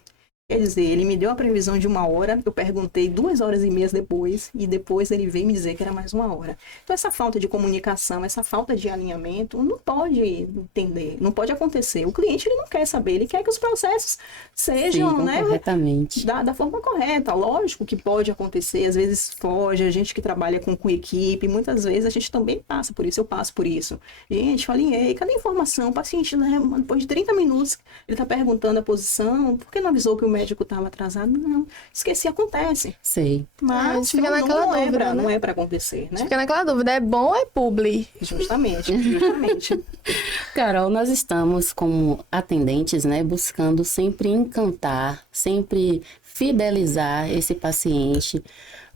Quer dizer, ele me deu a previsão de 1 hora, eu perguntei 2 horas e meia depois, e depois ele veio me dizer que era mais 1 hora. Então, essa falta de comunicação, essa falta de alinhamento, não pode entender, não pode acontecer. O cliente, ele não quer saber, ele quer que os processos sejam, Sim, né, corretamente. da forma correta. Lógico que pode acontecer, às vezes foge, a gente que trabalha com equipe, muitas vezes a gente também passa por isso, eu passo por isso. Gente, alinhei, cadê a informação? O paciente, né, depois de 30 minutos, ele tá perguntando a posição, por que não avisou que o médico estava atrasado? Não, esqueci, acontece. Sei. A Mas gente fica naquela dúvida, né? não é pra acontecer, né? Fica naquela dúvida, é bom ou é publi? Justamente, justamente. Carol, nós estamos como atendentes, né, buscando sempre encantar, sempre fidelizar esse paciente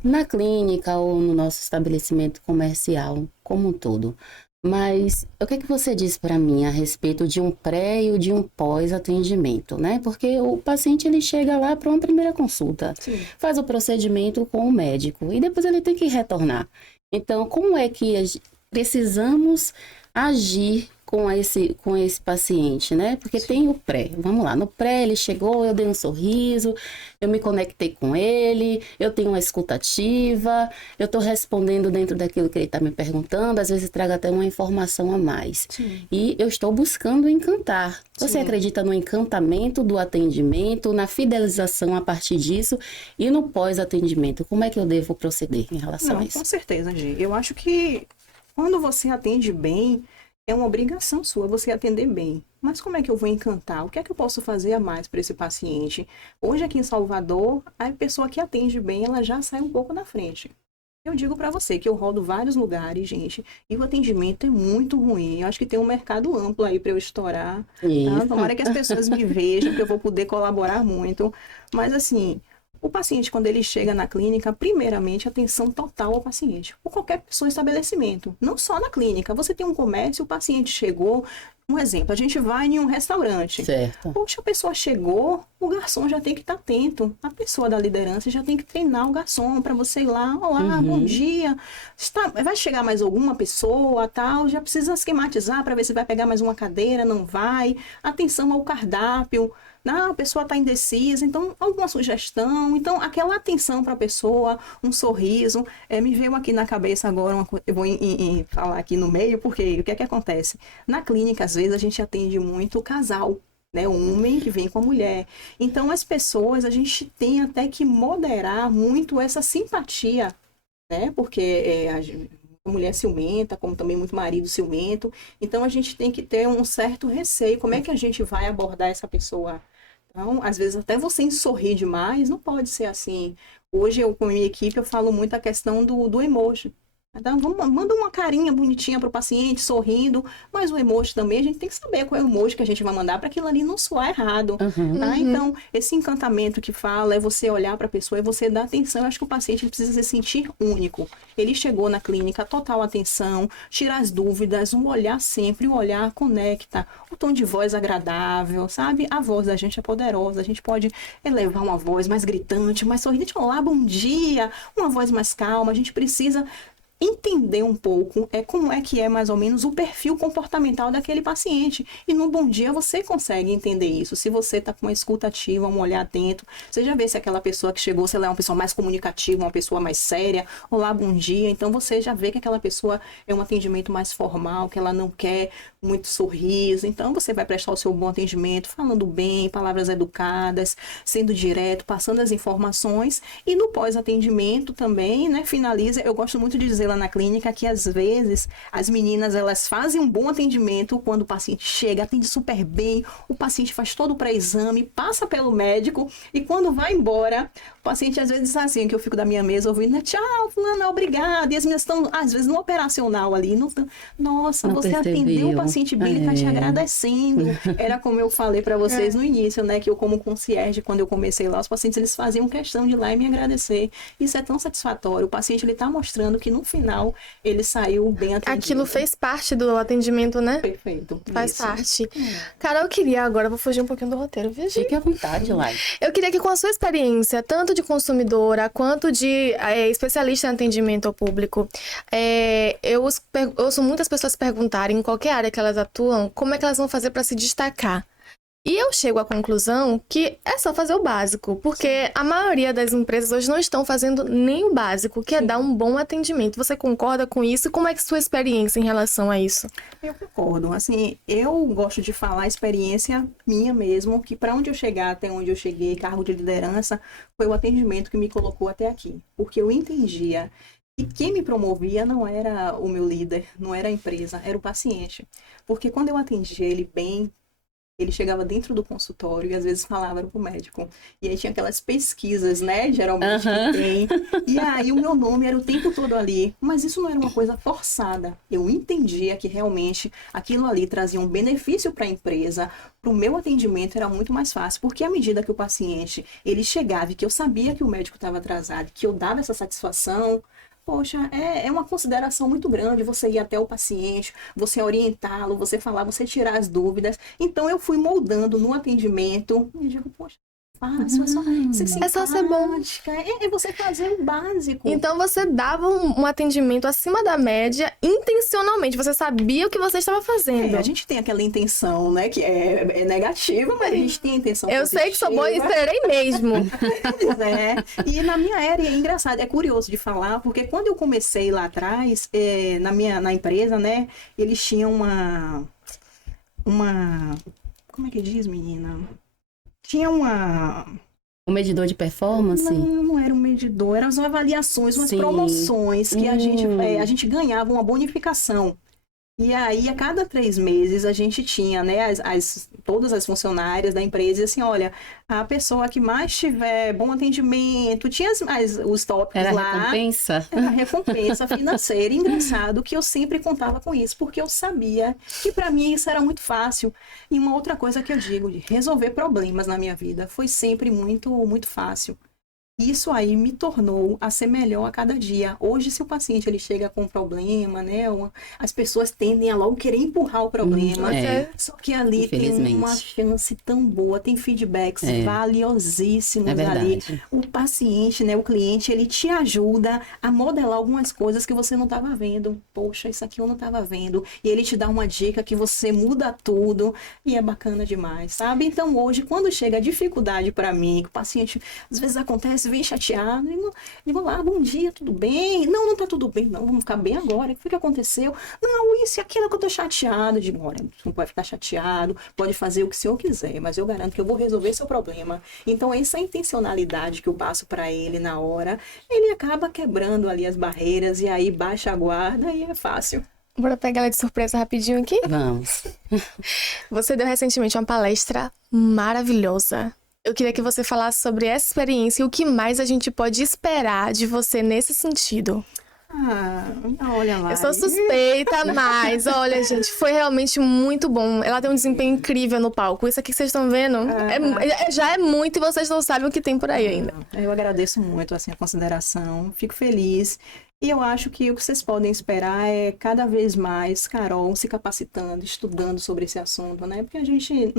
na clínica ou no nosso estabelecimento comercial como um todo. Mas o que é que você diz para mim a respeito de um pré e de um pós-atendimento, né? Porque o paciente ele chega lá para uma primeira consulta, Sim. faz o procedimento com o médico e depois ele tem que retornar. Então, como é que precisamos agir com esse paciente, né? Porque tem o pré. Vamos lá, no pré ele chegou, eu dei um sorriso, eu me conectei com ele, eu tenho uma escutativa, eu estou respondendo dentro daquilo que ele está me perguntando, às vezes trago até uma informação a mais. Sim. E eu estou buscando encantar. Você Sim. acredita no encantamento do atendimento, na fidelização a partir disso e no pós-atendimento? Como é que eu devo proceder em relação Não, a isso? com certeza, Gi. Eu acho que quando você atende bem, é uma obrigação sua você atender bem. Mas como é que eu vou encantar? O que é que eu posso fazer a mais para esse paciente? Hoje aqui em Salvador, a pessoa que atende bem, ela já sai um pouco na frente. Eu digo para você que eu rodo vários lugares, gente, e o atendimento é muito ruim. Eu acho que tem um mercado amplo aí para eu estourar. Tá? Tomara que as pessoas me vejam, que eu vou poder colaborar muito. Mas assim, o paciente, quando ele chega na clínica, primeiramente, atenção total ao paciente. Ou qualquer pessoa em estabelecimento. Não só na clínica. Você tem um comércio, o paciente chegou. Um exemplo, a gente vai em um restaurante. Certo. Poxa, a pessoa chegou, o garçom já tem que estar atento. A pessoa da liderança já tem que treinar o garçom para você ir lá. Olá, bom dia. Vai chegar mais alguma pessoa, tal? Já precisa esquematizar para ver se vai pegar mais uma cadeira, não vai. Atenção ao cardápio. A pessoa está indecisa, então alguma sugestão, então aquela atenção para a pessoa, um sorriso, me veio aqui na cabeça agora, eu vou falar aqui no meio, porque o que é que acontece? Na clínica, às vezes, a gente atende muito o casal, né, o homem que vem com a mulher, então as pessoas, a gente tem até que moderar muito essa simpatia, né, porque a mulher ciumenta, como também muito marido ciumento, então a gente tem que ter um certo receio, como é que a gente vai abordar essa pessoa? Então, às vezes, até você sorrir demais, não pode ser assim. Hoje, eu com a minha equipe, eu falo muito a questão do emoji. Então, manda uma carinha bonitinha para o paciente, sorrindo, mas o emoji também, a gente tem que saber qual é o emoji que a gente vai mandar para aquilo ali não soar errado. Tá? Então, esse encantamento que fala é você olhar para a pessoa, é você dar atenção. Eu acho que o paciente ele precisa se sentir único. Ele chegou na clínica, total atenção, tirar as dúvidas, um olhar sempre, um olhar conecta, o tom de voz agradável, sabe? A voz da gente é poderosa, a gente pode elevar uma voz mais gritante, mais sorridente, olá, bom dia, uma voz mais calma, a gente precisa entender um pouco como é que é mais ou menos o perfil comportamental daquele paciente. E no Bom Dia você consegue entender isso. Se você está com uma escuta ativa, um olhar atento, você já vê se aquela pessoa que chegou, se ela é uma pessoa mais comunicativa, uma pessoa mais séria, olá, bom dia. Então você já vê que aquela pessoa é um atendimento mais formal, que ela não quer muito sorriso. Então você vai prestar o seu bom atendimento, falando bem, palavras educadas, sendo direto, passando as informações. E no pós-atendimento também, né, finaliza. Eu gosto muito de dizer lá na clínica que às vezes as meninas elas fazem um bom atendimento quando o paciente chega, atende super bem, o paciente faz todo o pré-exame, passa pelo médico e quando vai embora, o paciente às vezes diz assim, que eu fico da minha mesa ouvindo, né, tchau, fulana, obrigada, e as minhas estão às vezes no operacional ali, nossa, não você percebeu. Atendeu o paciente bem, ele tá te agradecendo. Era como eu falei para vocês no início, né, que eu como concierge, quando eu comecei lá, os pacientes eles faziam questão de ir lá e me agradecer. Isso é tão satisfatório. O paciente ele tá mostrando que no final ele saiu bem atendido. Aquilo fez parte do atendimento, né? Perfeito. Faz parte. Cara, eu queria agora, vou fugir um pouquinho do roteiro, viu, gente? Fique à vontade, Lai. Eu queria que com a sua experiência, tanto de consumidora quanto de especialista em atendimento ao público, eu ouço muitas pessoas perguntarem em qualquer área que elas atuam, como é que elas vão fazer para se destacar. E eu chego à conclusão que é só fazer o básico, porque a maioria das empresas hoje não estão fazendo nem o básico, que é dar um bom atendimento. Você concorda com isso? Como é que é a sua experiência em relação a isso? Eu concordo. Assim, eu gosto de falar a experiência minha mesmo, que para onde eu chegar, até onde eu cheguei, cargo de liderança, foi o atendimento que me colocou até aqui. Porque eu entendia que quem me promovia não era o meu líder, não era a empresa, era o paciente. Porque quando eu atendia ele bem, ele chegava dentro do consultório e às vezes falava para o médico. E aí tinha aquelas pesquisas, né? Geralmente que tem. E aí o meu nome era o tempo todo ali. Mas isso não era uma coisa forçada. Eu entendia que realmente aquilo ali trazia um benefício para a empresa. Para o meu atendimento era muito mais fácil. Porque à medida que o paciente ele chegava e que eu sabia que o médico estava atrasado, que eu dava essa satisfação... Poxa, é uma consideração muito grande você ir até o paciente, você orientá-lo, você falar, você tirar as dúvidas. Então, eu fui moldando no atendimento e digo, poxa, fácil, é só ser bom. É você fazer o básico. Então, você dava um atendimento acima da média intencionalmente. Você sabia o que você estava fazendo. A gente tem aquela intenção, né, que é negativa, mas a gente tem a intenção Eu positiva. sei que sou boa e esperei mesmo. E na minha área é engraçado, é curioso de falar, porque quando eu comecei lá atrás, na empresa, né, eles tinham uma... Como é que diz, menina? Tinha Um medidor de performance? Não era um medidor, eram as avaliações, umas promoções que a gente ganhava uma bonificação. E aí, a cada 3 meses, a gente tinha, né, todas as funcionárias da empresa, e assim, olha, a pessoa que mais tiver bom atendimento, tinha os tópicos Era lá. recompensa? Era recompensa financeira. Engraçado que eu sempre contava com isso, porque eu sabia que para mim isso era muito fácil. E uma outra coisa que eu digo, de resolver problemas na minha vida, foi sempre muito, muito fácil. Isso aí me tornou a ser melhor a cada dia. Hoje, se o paciente ele chega com um problema, né, as pessoas tendem a logo querer empurrar o problema. Só que ali tem uma chance tão boa, tem feedbacks valiosíssimos ali. O paciente, né, o cliente, ele te ajuda a modelar algumas coisas que você não estava vendo. Poxa, isso aqui eu não estava vendo. E ele te dá uma dica que você muda tudo e é bacana demais, sabe? Então, hoje, quando chega a dificuldade para mim, que o paciente, às vezes acontece, vem chateado, digo lá, bom dia, tudo bem? Não tá tudo bem, não, vamos ficar bem agora, o que foi que aconteceu? Não, isso e aquilo que eu tô chateado. Digo, olha, não pode ficar chateado, pode fazer o que o senhor quiser, mas eu garanto que eu vou resolver seu problema. Então, essa intencionalidade que eu passo para ele na hora, ele acaba quebrando ali as barreiras e aí baixa a guarda e é fácil. Bora pegar ela de surpresa rapidinho aqui? Vamos. Você deu recentemente uma palestra maravilhosa. Eu queria que você falasse sobre essa experiência e o que mais a gente pode esperar de você nesse sentido. Olha lá. Eu sou suspeita, mas olha, gente, foi realmente muito bom. Ela tem um desempenho incrível no palco. Isso aqui que vocês estão vendo já é muito e vocês não sabem o que tem por aí ainda. Eu agradeço muito assim, a consideração, fico feliz. E eu acho que o que vocês podem esperar é cada vez mais Carol se capacitando, estudando sobre esse assunto, né? Porque a gente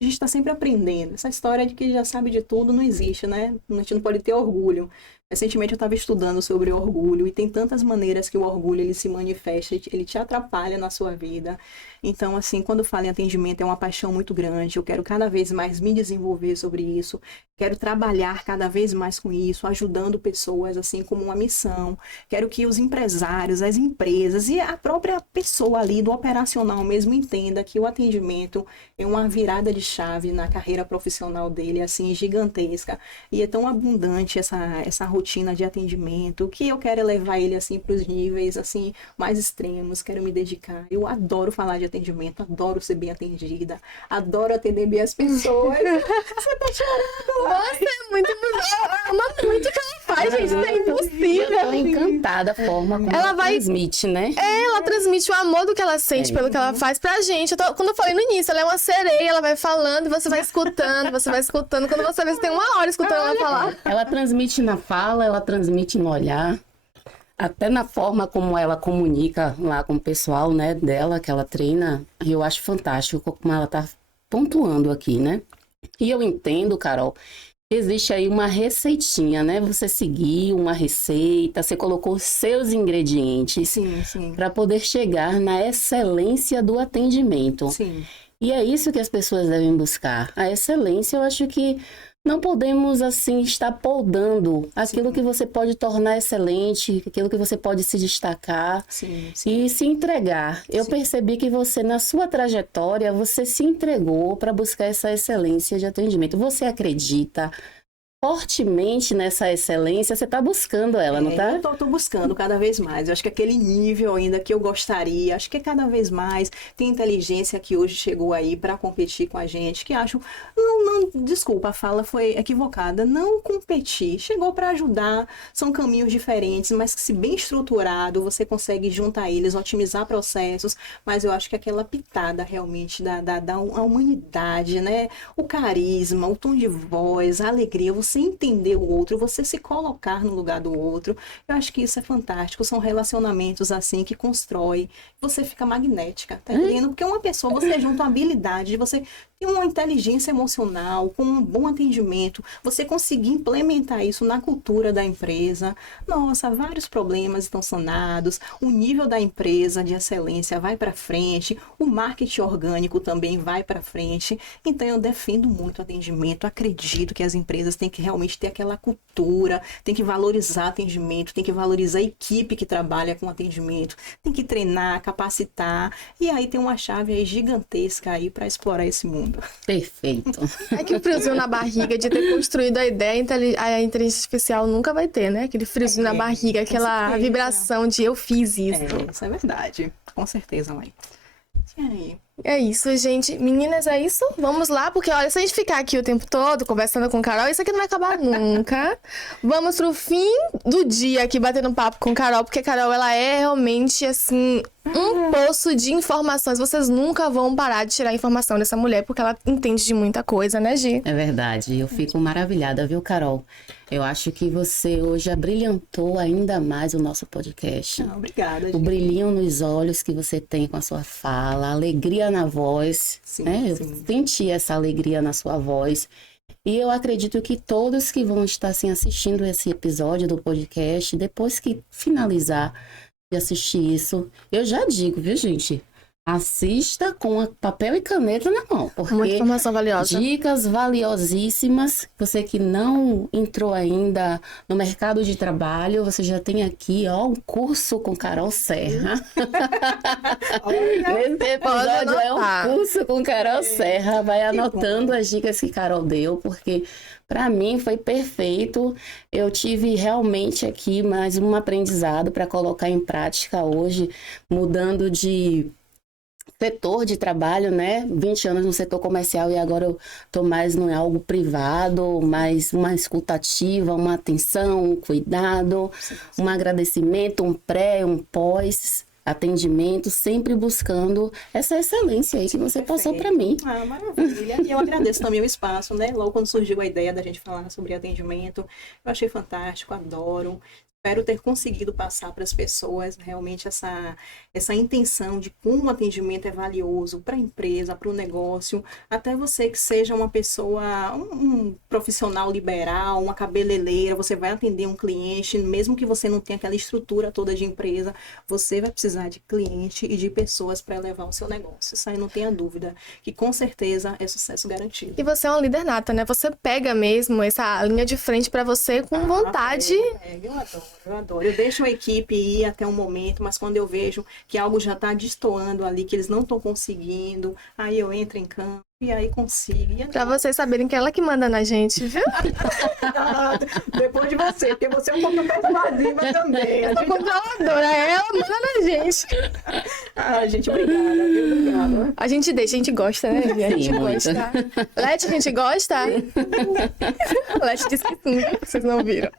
está sempre aprendendo. Essa história de que já sabe de tudo não existe, né? A gente não pode ter orgulho. Recentemente eu estava estudando sobre orgulho e tem tantas maneiras que o orgulho ele se manifesta, ele te atrapalha na sua vida. Então, assim, quando eu falo em atendimento é uma paixão muito grande. Eu quero cada vez mais me desenvolver sobre isso. Quero trabalhar cada vez mais com isso, ajudando pessoas, assim, como uma missão. Quero que os empresários, as empresas e a própria pessoa ali do operacional mesmo entenda que o atendimento é uma virada de chave na carreira profissional dele, assim, gigantesca. E é tão abundante essa rotina de atendimento, que eu quero levar ele assim para os níveis assim mais extremos, quero me dedicar. Eu adoro falar de atendimento, adoro ser bem atendida, adoro atender bem as pessoas. Você tá chorando? Nossa, é muito ama muito o que ela faz, gente, isso é impossível. Eu tô encantada a forma como ela transmite, né? Ela transmite o amor do que ela sente pelo que ela faz pra gente. Quando eu falei no início, ela é uma sereia, ela vai falando e você vai escutando. Quando você vê, você tem 1 hora escutando ela falar. Ela transmite na fala, ela transmite no olhar, até na forma como ela comunica lá com o pessoal, né, dela, que ela treina. Eu acho fantástico como ela tá pontuando aqui, né? E eu entendo, Carol, existe aí uma receitinha, né? Você seguir uma receita, você colocou seus ingredientes para poder chegar na excelência do atendimento. Sim. E é isso que as pessoas devem buscar. A excelência, eu acho que não podemos, assim, estar podando aquilo que você pode tornar excelente, aquilo que você pode se destacar e se entregar. Eu percebi que você, na sua trajetória, você se entregou para buscar essa excelência de atendimento. Você acredita fortemente nessa excelência, você está buscando ela, não está? Eu tô buscando cada vez mais. Eu acho que aquele nível ainda que eu gostaria, acho que é cada vez mais. Tem inteligência que hoje chegou aí para competir com a gente, que acho, desculpa, a fala foi equivocada, não competir, chegou para ajudar, são caminhos diferentes, mas que se bem estruturado, você consegue juntar eles, otimizar processos, mas eu acho que aquela pitada realmente da humanidade, né? O carisma, o tom de voz, a alegria, você entender o outro, você se colocar no lugar do outro. Eu acho que isso é fantástico. São relacionamentos assim que constrói. Você fica magnética, tá entendendo? Porque uma pessoa, você junta uma habilidade de você ter uma inteligência emocional, com um bom atendimento, você conseguir implementar isso na cultura da empresa. Nossa, vários problemas estão sanados, o nível da empresa de excelência vai para frente, o marketing orgânico também vai para frente. Então, eu defendo muito o atendimento, acredito que as empresas têm que que realmente ter aquela cultura, tem que valorizar atendimento, tem que valorizar a equipe que trabalha com atendimento, tem que treinar, capacitar, e aí tem uma chave aí gigantesca aí para explorar esse mundo. Perfeito. É que o friozinho na barriga de ter construído a ideia, a inteligência artificial nunca vai ter, né? Aquele friozinho na barriga, aquela vibração de eu fiz isso. Isso é verdade. Com certeza, mãe. E aí? É isso, gente. Meninas, é isso? Vamos lá, porque olha, se a gente ficar aqui o tempo todo conversando com Carol, isso aqui não vai acabar nunca. Vamos pro fim do dia aqui batendo papo com Carol, porque Carol, ela é realmente, assim, um poço de informações. Vocês nunca vão parar de tirar informação dessa mulher, porque ela entende de muita coisa, né, Gi? É verdade. Eu fico maravilhada, viu, Carol? Eu acho que você hoje abrilhantou ainda mais o nosso podcast. Obrigada, gente. O brilhinho nos olhos que você tem com a sua fala, a alegria na voz, Sim, né? sim. Eu senti essa alegria na sua voz. E eu acredito que todos que vão estar assim, assistindo esse episódio do podcast, depois que finalizar de assistir isso, eu já digo, viu, gente? Assista com papel e caneta na mão, Muita porque informação valiosa. dicas valiosíssimas. Você que não entrou ainda no mercado de trabalho, você já tem aqui, ó, um curso com Carol Serra. Nesse episódio é um curso com Carol Serra. Vai anotando as dicas que Carol deu, porque para mim foi perfeito. Eu tive realmente aqui mais um aprendizado para colocar em prática hoje, mudando de setor de trabalho, né? 20 anos no setor comercial e agora eu tô mais no algo privado, mais uma escutativa, uma atenção, um cuidado, um agradecimento, um pré, um pós atendimento, sempre buscando essa excelência aí que você passou para mim. Ah, maravilha. E eu agradeço também o espaço, né? Logo quando surgiu a ideia da gente falar sobre atendimento, eu achei fantástico, adoro. Espero ter conseguido passar para as pessoas realmente essa intenção de como o atendimento é valioso para a empresa, para o negócio, até você que seja uma pessoa, um profissional liberal, uma cabeleireira, você vai atender um cliente, mesmo que você não tenha aquela estrutura toda de empresa, você vai precisar de cliente e de pessoas para elevar o seu negócio. Isso aí não tenha dúvida, que com certeza é sucesso garantido. E você é uma líder nata, né? Você pega mesmo essa linha de frente pra você com vontade. Eu adoro. Eu deixo a equipe ir até um momento, mas quando eu vejo que algo já está destoando ali, que eles não estão conseguindo, aí eu entro em campo e aí consigo. Pra vocês saberem que é ela que manda na gente, viu? Depois de você, porque você é um pouco persuasiva também. Eu sou controladora, ela manda na gente. Ah, gente, obrigada, viu? Obrigada. A gente deixa, a gente gosta, né? A gente Sim, muito. gosta. Leti, a gente gosta? Leti disse que sim, vocês não viram.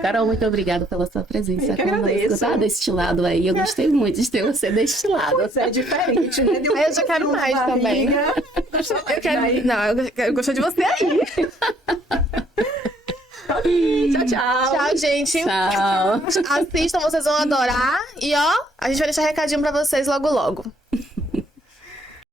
Carol, muito obrigada pela sua presença Eu que conosco, agradeço. tá? Deste lado aí. Eu gostei muito de ter você deste lado. Você é diferente, né? Aí eu já quero mais também. Eu quero... Não, eu gosto de você aí. Tchau, tchau. Tchau, gente. Tchau. Assistam, vocês vão adorar. E ó, a gente vai deixar recadinho pra vocês logo logo.